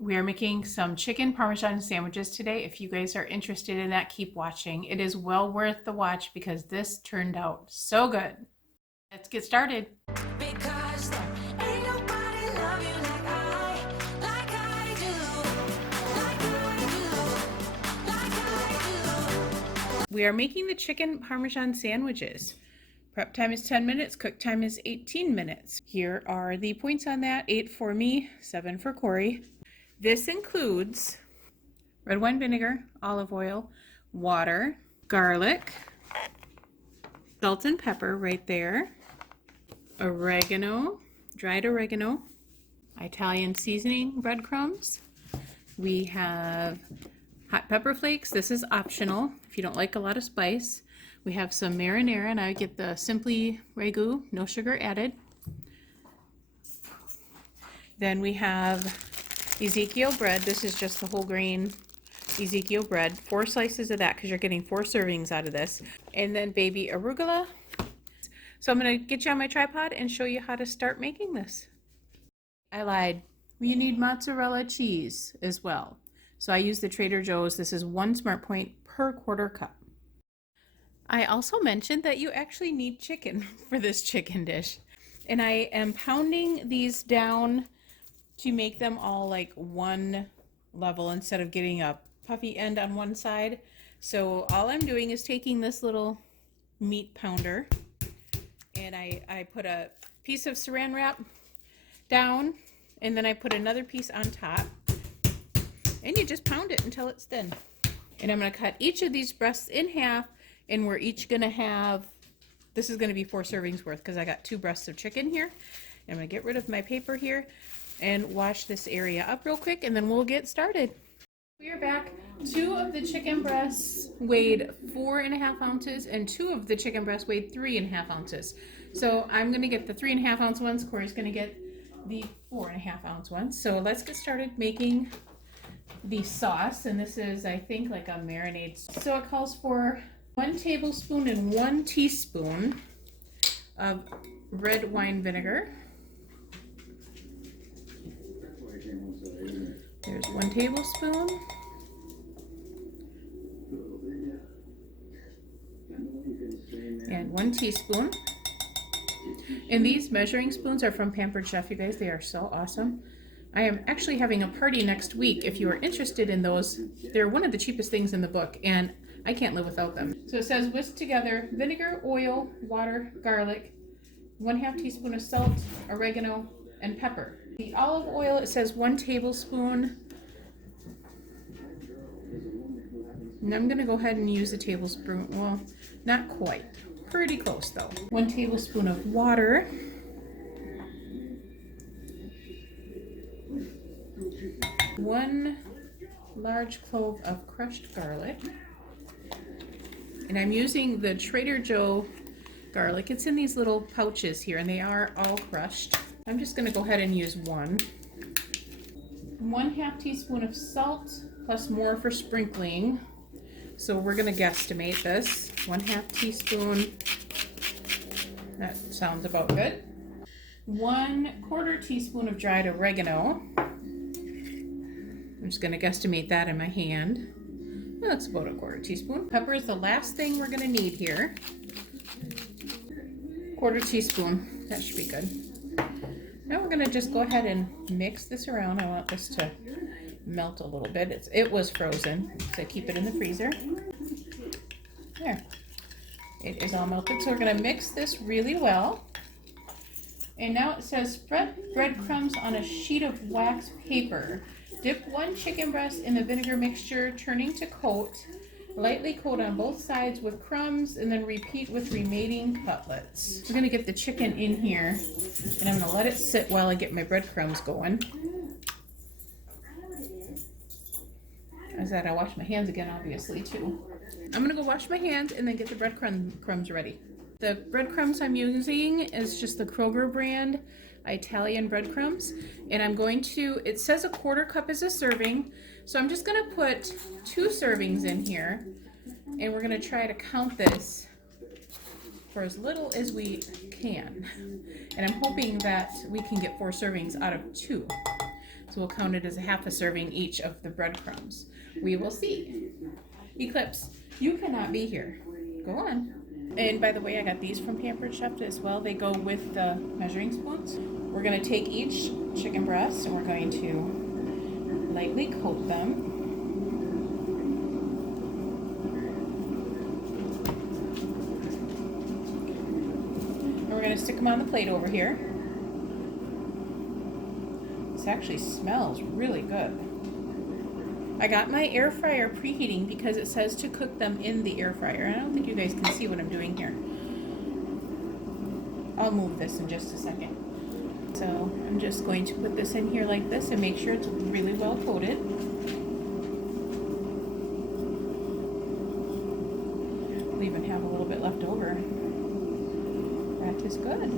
We are making some chicken Parmesan sandwiches today. If you guys are interested in that, keep watching. It is well worth the watch because this turned out so good. Let's get started. Because there ain't nobody love you like I do. We are making the chicken Parmesan sandwiches. Prep time is 10 minutes, cook time is 18 minutes. Here are the points on that: 8 for me, 7 for Corey. This includes red wine vinegar, olive oil, water, garlic, salt and pepper right there, oregano, dried oregano, Italian seasoning breadcrumbs. We have hot pepper flakes. This is optional if you don't like a lot of spice. We have some marinara, and I get the Simply Ragu, no sugar added. Then we have Ezekiel bread. This is just the whole grain Ezekiel bread. 4 slices of that because you're getting 4 servings out of this. And then baby arugula. So I'm going to get you on my tripod and show you how to start making this. I lied. You need mozzarella cheese as well. So I use the Trader Joe's. This is 1 Smart Point per 1/4 cup. I also mentioned that you actually need chicken for this chicken dish. And I am pounding these down to make them all like one level instead of getting a puffy end on one side. So all I'm doing is taking this little meat pounder and I put a piece of saran wrap down and then I put another piece on top and you just pound it until it's thin. And I'm going to cut each of these breasts in half, and we're each going to have, this is going to be 4 servings worth because I got 2 breasts of chicken here. I'm going to get rid of my paper here and wash this area up real quick, and then we'll get started. We are back. 2 of the chicken breasts weighed 4.5 ounces, and 2 of the chicken breasts weighed 3.5 ounces. So I'm going to get the 3.5 ounce ones. Corey's going to get the 4.5 ounce ones. So let's get started making the sauce, and this is, I think, like a marinade. So it calls for 1 tablespoon and 1 teaspoon of red wine vinegar. There's 1 tablespoon. And 1 teaspoon. And these measuring spoons are from Pampered Chef, you guys. They are so awesome. I am actually having a party next week. If you are interested in those, they're one of the cheapest things in the book, and I can't live without them. So it says whisk together vinegar, oil, water, garlic, 1/2 teaspoon of salt, oregano, and pepper. The olive oil, it says 1 tablespoon. And I'm going to go ahead and use a tablespoon. Well, not quite. Pretty close though. 1 tablespoon of water. 1 large clove of crushed garlic. And I'm using the Trader Joe garlic. It's in these little pouches here, and they are all crushed. I'm just going to go ahead and use 1. 1/2 teaspoon of salt, plus more for sprinkling. So we're going to guesstimate this. 1/2 teaspoon. That sounds about good. 1/4 teaspoon of dried oregano. I'm just going to guesstimate that in my hand. That's about 1/4 teaspoon. Pepper is the last thing we're going to need here. 1/4 teaspoon. That should be good. Now we're going to just go ahead and mix this around. I want this to melt a little bit. It was frozen, so keep it in the freezer. There. It is all melted. So we're going to mix this really well. And now it says spread breadcrumbs on a sheet of wax paper. Dip 1 chicken breast in the vinegar mixture, turning to coat. Lightly coat on both sides with crumbs, and then repeat with remaining cutlets. We're going to get the chicken in here, and I'm going to let it sit while I get my breadcrumbs going. As that, I wash my hands again, obviously, too. I'm going to go wash my hands and then get the breadcrumbs ready. The breadcrumbs I'm using is just the Kroger brand Italian breadcrumbs, and I'm going to, it says 1/4 cup is a serving, so I'm just going to put 2 servings in here, and we're going to try to count this for as little as we can, and I'm hoping that we can get 4 servings out of 2. So we'll count it as a half a serving each of the breadcrumbs. We will see. Eclipse, you cannot be here. Go on. And by the way, I got these from Pampered Chef as well. They go with the measuring spoons. We're going to take each chicken breast and we're going to lightly coat them. And we're going to stick them on the plate over here. This actually smells really good. I got my air fryer preheating because it says to cook them in the air fryer. I don't think you guys can see what I'm doing here. I'll move this in just a second. So I'm just going to put this in here like this and make sure it's really well coated. We'll even have a little bit left over. That is good.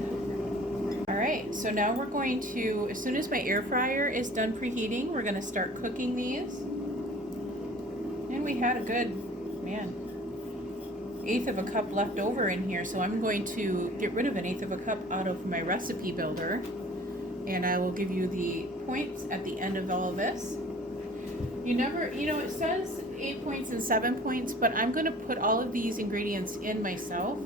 All right, so now we're going to, as soon as my air fryer is done preheating, we're going to start cooking these. And we had a good, man, 1/8 of a cup left over in here, so I'm going to get rid of an 1/8 of a cup out of my recipe builder, and I will give you the points at the end of all of this. You never, it says 8 points and 7 points, but I'm going to put all of these ingredients in myself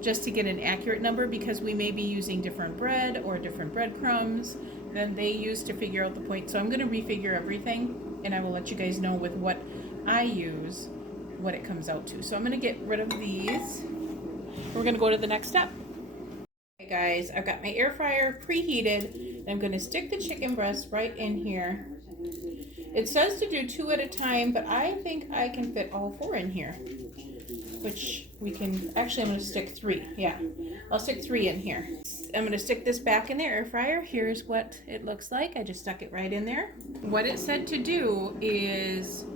just to get an accurate number, because we may be using different bread or different breadcrumbs than they use to figure out the point. So I'm going to refigure everything, and I will let you guys know with what I use what it comes out to. So I'm going to get rid of these. We're going to go to the next step. Okay guys, I've got my air fryer preheated. I'm going to stick the chicken breast right in here. It says to do 2 at a time, but I think I can fit all 4 in here, which we can, actually I'm going to stick 3. Yeah, I'll stick 3 in here. I'm going to stick this back in the air fryer. Here's what it looks like. I just stuck it right in there. What it said to do is,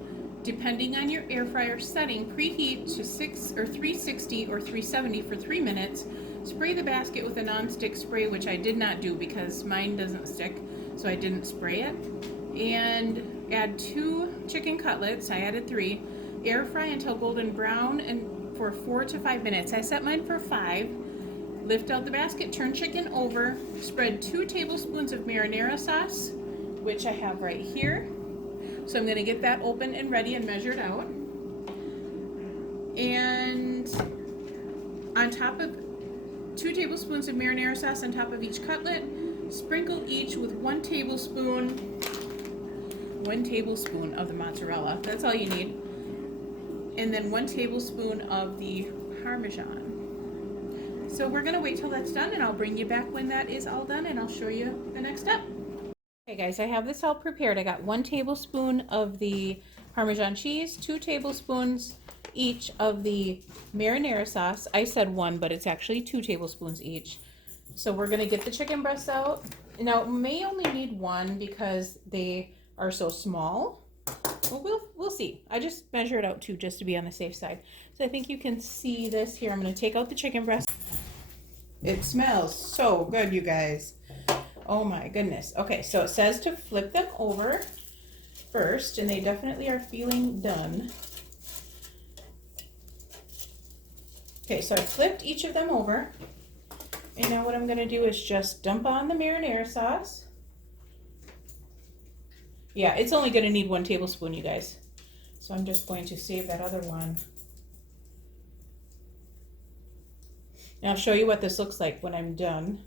depending on your air fryer setting, preheat to 360 or 370 for 3 minutes. Spray the basket with a non-stick spray, which I did not do because mine doesn't stick, so I didn't spray it. And add 2 chicken cutlets. I added 3. Air fry until golden brown and for 4 to 5 minutes. I set mine for 5. Lift out the basket, turn chicken over, spread 2 tablespoons of marinara sauce, which I have right here. So I'm going to get that open and ready and measured out. And on top of 2 tablespoons of marinara sauce on top of each cutlet, sprinkle each with 1 tablespoon of the mozzarella. That's all you need. And then 1 tablespoon of the Parmesan. So we're going to wait till that's done, and I'll bring you back when that is all done, and I'll show you the next step. Okay guys, I have this all prepared. I got 1 tablespoon of the Parmesan cheese, 2 tablespoons each of the marinara sauce. I said 1, but it's actually 2 tablespoons each. So we're gonna get the chicken breasts out. Now, it may only need 1 because they are so small. Well, we'll see. I just measure it out 2 just to be on the safe side. So I think you can see this here. I'm gonna take out the chicken breast. It smells so good, you guys. Oh my goodness. Okay, so it says to flip them over first, and they definitely are feeling done. Okay, so I flipped each of them over, and now what I'm going to do is just dump on the marinara sauce. Yeah, it's only going to need 1 tablespoon, you guys. So I'm just going to save that other one. And I'll show you what this looks like when I'm done.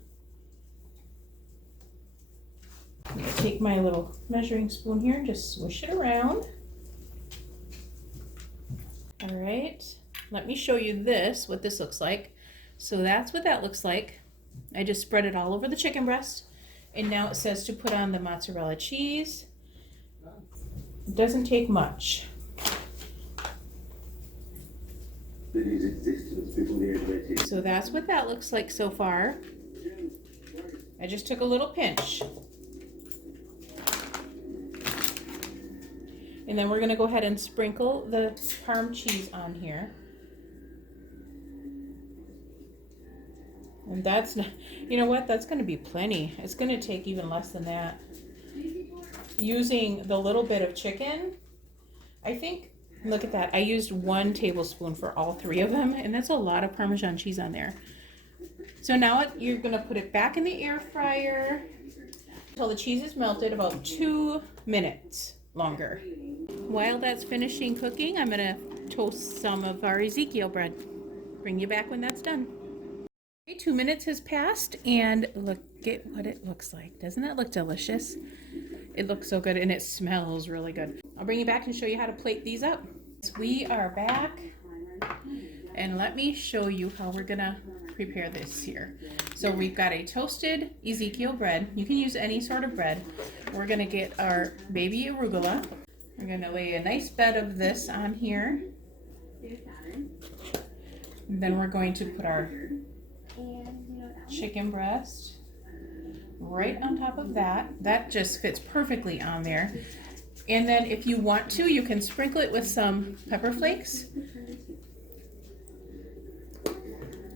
I'm going to take my little measuring spoon here and just swish it around. All right, let me show you this, what this looks like. So that's what that looks like. I just spread it all over the chicken breast. And now it says to put on the mozzarella cheese. It doesn't take much. So that's what that looks like so far. I just took a little pinch. And then we're going to go ahead and sprinkle the Parm cheese on here. And that's not, you know what, that's going to be plenty. It's going to take even less than that. Using the little bit of chicken, I think, look at that, I used 1 tablespoon for all 3 of them, and that's a lot of Parmesan cheese on there. So now you're going to put it back in the air fryer Until the cheese is melted, about 2 minutes longer. While that's finishing cooking, I'm gonna toast some of our Ezekiel bread. Bring you back when that's done. Okay, 2 minutes has passed, and look at what it looks like. Doesn't that look delicious? It looks so good, and it smells really good. I'll bring you back and show you how to plate these up. We are back, and let me show you how we're gonna prepare this here. So we've got a toasted Ezekiel bread. You can use any sort of bread. We're gonna get our baby arugula. We're gonna lay a nice bed of this on here. And then we're going to put our chicken breast right on top of that. That just fits perfectly on there. And then if you want to, you can sprinkle it with some pepper flakes.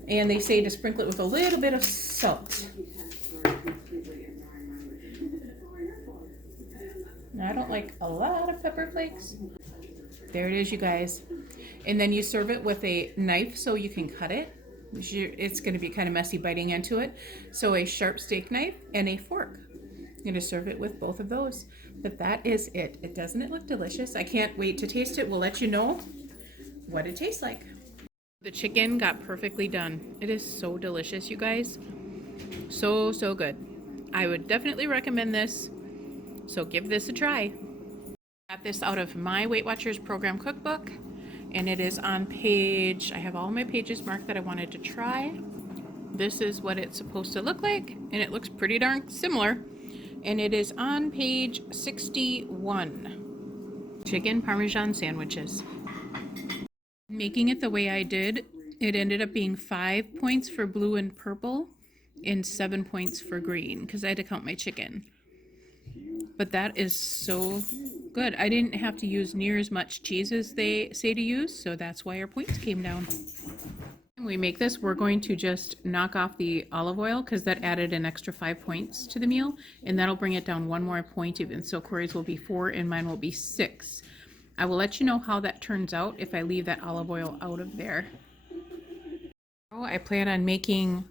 And they say to sprinkle it with a little bit of salt. Now, I don't like a lot of pepper flakes. There it is, you guys. And then you serve it with a knife so you can cut it. It's going to be kind of messy biting into it. So a sharp steak knife and a fork. I'm going to serve it with both of those. But that is it. Doesn't it look delicious? I can't wait to taste it. We'll let you know what it tastes like. The chicken got perfectly done. It is so delicious, you guys. So, so good. I would definitely recommend this. So give this a try. Got this out of My Weight Watchers program cookbook. And it is on page, I have all my pages marked that I wanted to try. This is what it's supposed to look like. And it looks pretty darn similar. And it is on page 61. Chicken Parmesan sandwiches. Making it the way I did, it ended up being 5 points for blue and purple and 7 points for green because I had to count my chicken. But that is so good. I didn't have to use near as much cheese as they say to use, so that's why our points came down. When we make this, we're going to just knock off the olive oil because that added an extra 5 points to the meal, and that'll bring it down 1 more point even. So Corey's will be 4 and mine will be 6. I will let you know how that turns out if I leave that olive oil out of there. Oh, I plan on making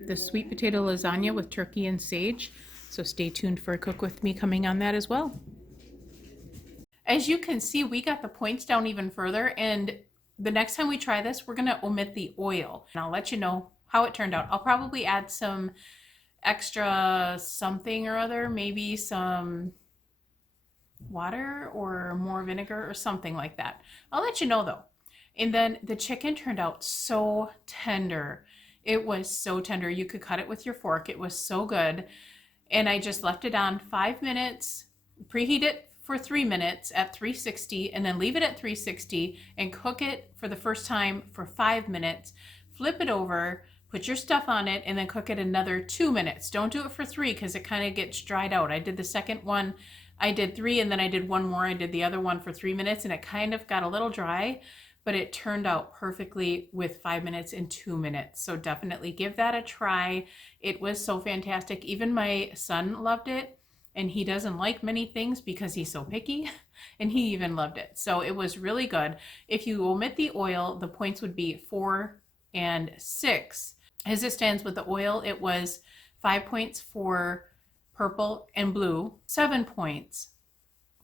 the sweet potato lasagna with turkey and sage, so stay tuned for a cook with me coming on that as well. As you can see, we got the points down even further, and the next time we try this, we're gonna omit the oil, and I'll let you know how it turned out. I'll probably add some extra something or other, maybe some water or more vinegar or something like that. I'll let you know though. And then the chicken turned out so tender. It was so tender. You could cut it with your fork. It was so good. And I just left it on 5 minutes, preheat it for 3 minutes at 360, and then leave it at 360 and cook it for the first time for 5 minutes. Flip it over, put your stuff on it, and then cook it another 2 minutes. Don't do it for 3 because it kind of gets dried out. I did the second one, I did 3, and then I did 1 more. I did the other one for 3 minutes, and it kind of got a little dry, but it turned out perfectly with 5 minutes and 2 minutes. So definitely give that a try. It was so fantastic. Even my son loved it, and he doesn't like many things because he's so picky, and he even loved it. So it was really good. If you omit the oil, the points would be 4 and 6. As it stands with the oil, it was 5 points for purple and blue, 7 points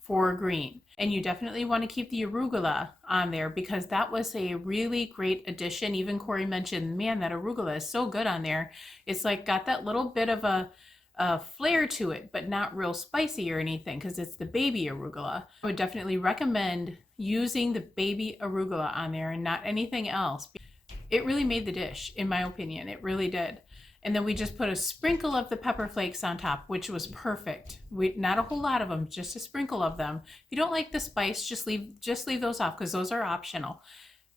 for green. And you definitely want to keep the arugula on there because that was a really great addition. Even Corey mentioned, man, that arugula is so good on there. It's like got that little bit of a flair to it, but not real spicy or anything because it's the baby arugula. I would definitely recommend using the baby arugula on there and not anything else. It really made the dish, in my opinion. It really did. And then we just put a sprinkle of the pepper flakes on top, which was perfect. Not a whole lot of them, just a sprinkle of them. If you don't like the spice, just leave those off because those are optional.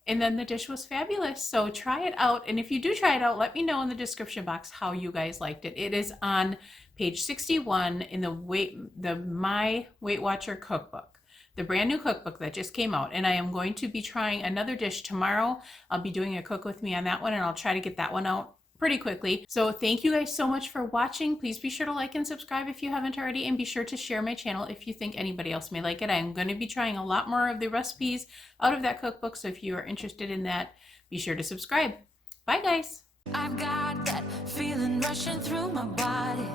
And then the dish was fabulous. So try it out. And if you do try it out, let me know in the description box how you guys liked it. It is on page 61 in the My Weight Watcher cookbook, the brand new cookbook that just came out. And I am going to be trying another dish tomorrow. I'll be doing a cook with me on that one, and I'll try to get that one out pretty quickly. So thank you guys so much for watching. Please be sure to like and subscribe if you haven't already, and be sure to share my channel if you think anybody else may like it. I'm going to be trying a lot more of the recipes out of that cookbook, so if you are interested in that, be sure to subscribe. Bye guys. I've got that feeling rushing through my body.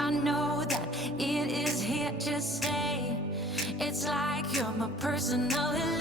I know that it is here to stay. It's like you're my personal